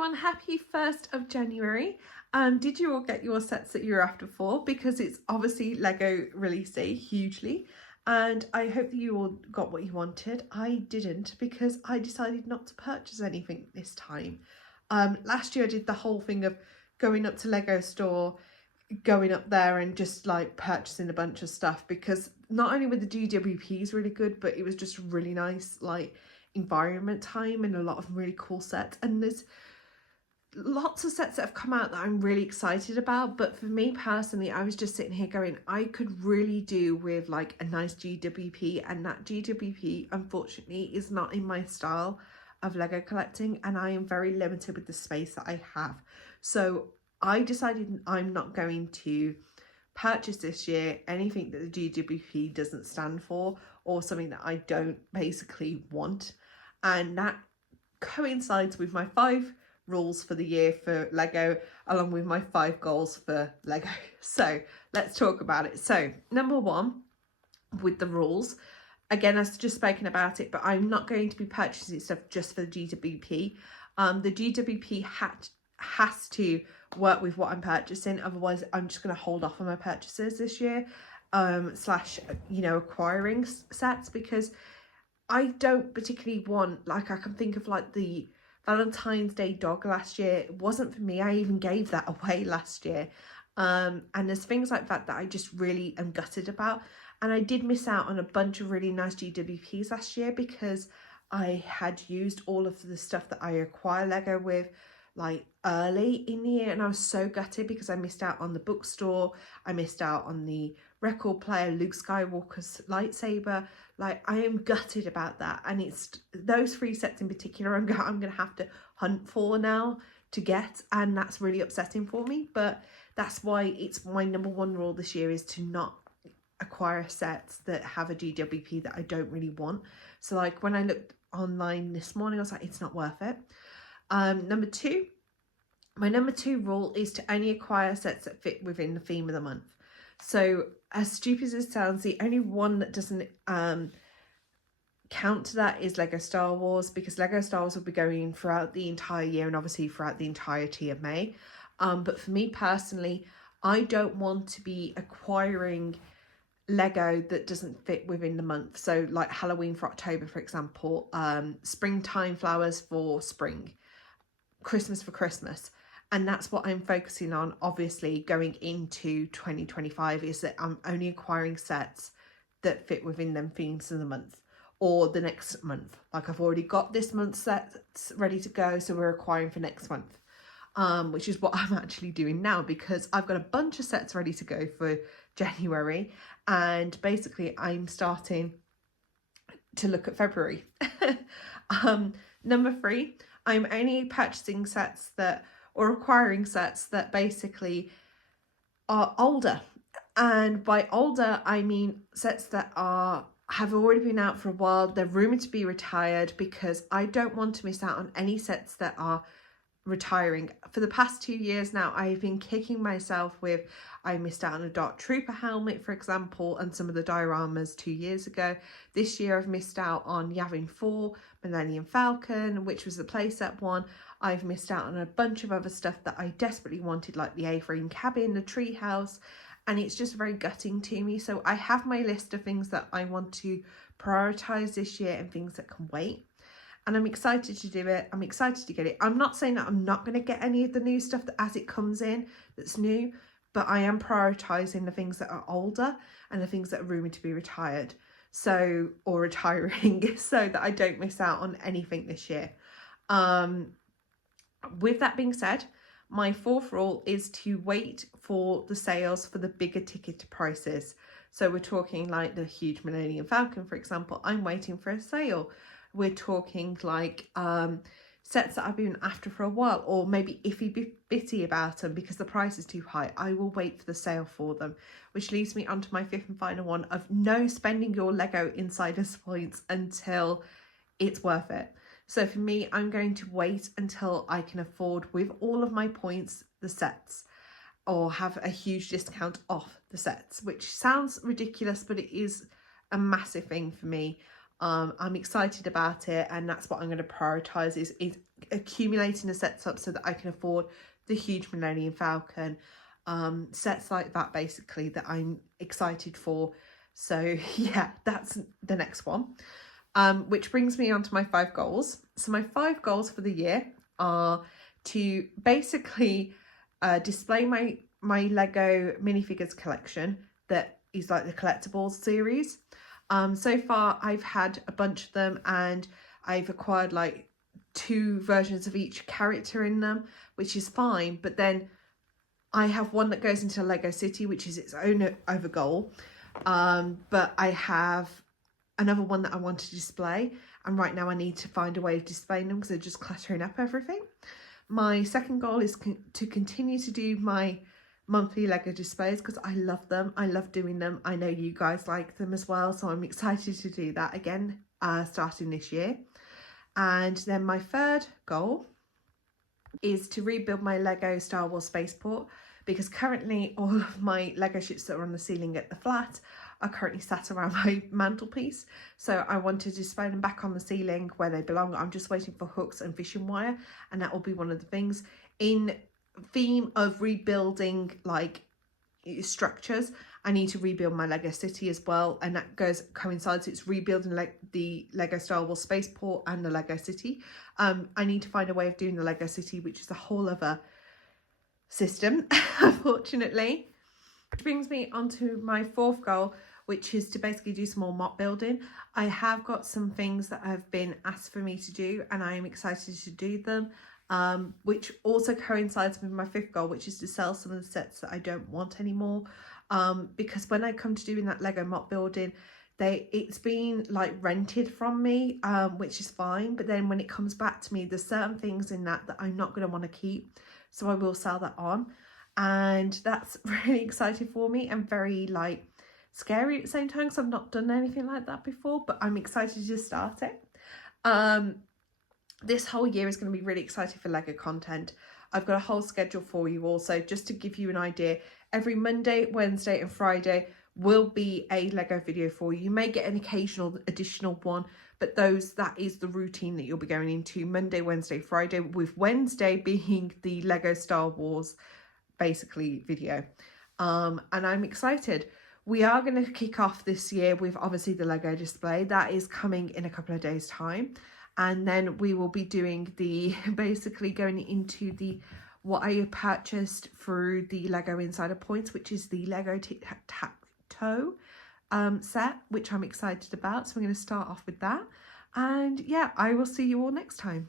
everyone, happy 1st of January. Did you all get your sets that you're after for? Because it's obviously Lego release day hugely, and I hope that you all got what you wanted. I didn't, because I decided not to purchase anything this time. Last year I did the whole thing of going up to Lego store, going up there and just like purchasing a bunch of stuff, because not only were the GWPs really good, but it was just really nice like environment time and a lot of really cool sets. And there's lots of sets that have come out that I'm really excited about, but for me personally, I was just sitting here going, I could really do with like a nice GWP, and that GWP unfortunately is not in my style of Lego collecting, and I am very limited with the space that I have. So I decided I'm not going to purchase this year anything that the GWP doesn't stand for, or something that I don't basically want. And that coincides with my 5 rules for the year for Lego, along with my 5 goals for Lego. So let's talk about it. So number 1, with the rules, again, I've just spoken about it, but I'm not going to be purchasing stuff just for the GWP. The GWP has to work with what I'm purchasing, otherwise I'm just going to hold off on my purchases this year, slash, you know, acquiring sets, because I don't particularly want, like, I can think of like the Valentine's Day dog last year. It wasn't for me. I even gave that away last year. And there's things like that that I just really am gutted about. And I did miss out on a bunch of really nice GWPs last year, because I had used all of the stuff that I acquire Lego with like early in the year, and I was so gutted because I missed out on the bookstore, I missed out on the record player, Luke Skywalker's lightsaber. Like, I am gutted about that, and it's those 3 sets in particular I'm gonna have to hunt for now to get, and that's really upsetting for me. But that's why it's my number 1 rule this year, is to not acquire sets that have a GWP that I don't really want. So like when I looked online this morning, I was like, it's not worth it. Number 2, my number 2 rule is to only acquire sets that fit within the theme of the month. So as stupid as it sounds, the only one that doesn't count to that is Lego Star Wars, because Lego Star Wars will be going throughout the entire year and obviously throughout the entirety of May. But for me personally, I don't want to be acquiring Lego that doesn't fit within the month. So like Halloween for October, for example, springtime flowers for spring, Christmas for Christmas. And that's what I'm focusing on, obviously, going into 2025, is that I'm only acquiring sets that fit within them themes of the month, or the next month. Like, I've already got this month's sets ready to go, so we're acquiring for next month, which is what I'm actually doing now, because I've got a bunch of sets ready to go for January, and basically I'm starting to look at February. Number 3, I'm only purchasing sets that, or acquiring sets that basically are older. And by older, I mean sets that have already been out for a while. They're rumoured to be retired, because I don't want to miss out on any sets that are retiring. For the past 2 years now, I've been kicking myself with, I missed out on a Dark Trooper helmet, for example, and some of the dioramas 2 years ago. This year I've missed out on Yavin 4, Millennium Falcon, which was the playset one. I've missed out on a bunch of other stuff that I desperately wanted, like the A-frame cabin, the treehouse, and it's just very gutting to me. So I have my list of things that I want to prioritise this year and things that can wait. And I'm excited to do it. I'm excited to get it. I'm not saying that I'm not going to get any of the new stuff that as it comes in that's new, but I am prioritising the things that are older and the things that are rumoured to be retired, so, or retiring, so that I don't miss out on anything this year. With that being said, my 4th rule is to wait for the sales for the bigger ticket prices. So we're talking like the huge Millennium Falcon, for example. I'm waiting for a sale. We're talking like sets that I've been after for a while, or maybe iffy bitty about them because the price is too high. I will wait for the sale for them, which leads me on to my 5th and final one of no spending your Lego insiders points until it's worth it. So for me, I'm going to wait until I can afford, with all of my points, the sets, or have a huge discount off the sets, which sounds ridiculous, but it is a massive thing for me. I'm excited about it, and that's what I'm going to prioritise, is accumulating the sets up so that I can afford the huge Millennium Falcon, sets like that basically that I'm excited for. So yeah, that's the next one. Which brings me on to my 5 goals. So my 5 goals for the year are to basically display my Lego minifigures collection that is like the collectibles series. So far I've had a bunch of them, and I've acquired like 2 versions of each character in them, which is fine, but then I have one that goes into Lego City, which is its own over goal, but I have another one that I want to display, and right now I need to find a way of displaying them because they're just cluttering up everything. My second goal is to continue to do my monthly Lego displays because I love them. I love doing them. I know you guys like them as well, so I'm excited to do that again starting this year. And then my third goal is to rebuild my Lego Star Wars Spaceport, because currently all of my Lego ships that are on the ceiling at the flat are currently sat around my mantelpiece. So I want to display them back on the ceiling where they belong. I'm just waiting for hooks and fishing wire, and that will be one of the things. In theme of rebuilding like structures, I need to rebuild my Lego City as well, and that coincides. It's rebuilding like the Lego Star Wars Spaceport and the Lego City. I need to find a way of doing the Lego City, which is a whole other system, unfortunately. Which brings me on to my 4th goal, which is to basically do some more mop building. I have got some things that have been asked for me to do, and I am excited to do them. Which also coincides with my 5th goal, which is to sell some of the sets that I don't want anymore. Because when I come to doing that Lego mop building, it's been like rented from me, which is fine. But then when it comes back to me, there's certain things in that I'm not going to want to keep. So I will sell that on. And that's really exciting for me, and very like scary at the same time because I've not done anything like that before, but I'm excited to start it. This whole year is going to be really exciting for Lego content. I've got a whole schedule for you also, just to give you an idea. Every Monday, Wednesday and Friday will be a Lego video for you. You may get an occasional additional one, but that is the routine that you'll be going into: Monday, Wednesday, Friday, with Wednesday being the Lego Star Wars basically video. And I'm excited. We are going to kick off this year with obviously the Lego display that is coming in a couple of days' time. And then we will be doing basically going into what I purchased through the Lego Insider Points, which is the Lego Tic-Tac-Toe set, which I'm excited about. So we're going to start off with that. And yeah, I will see you all next time.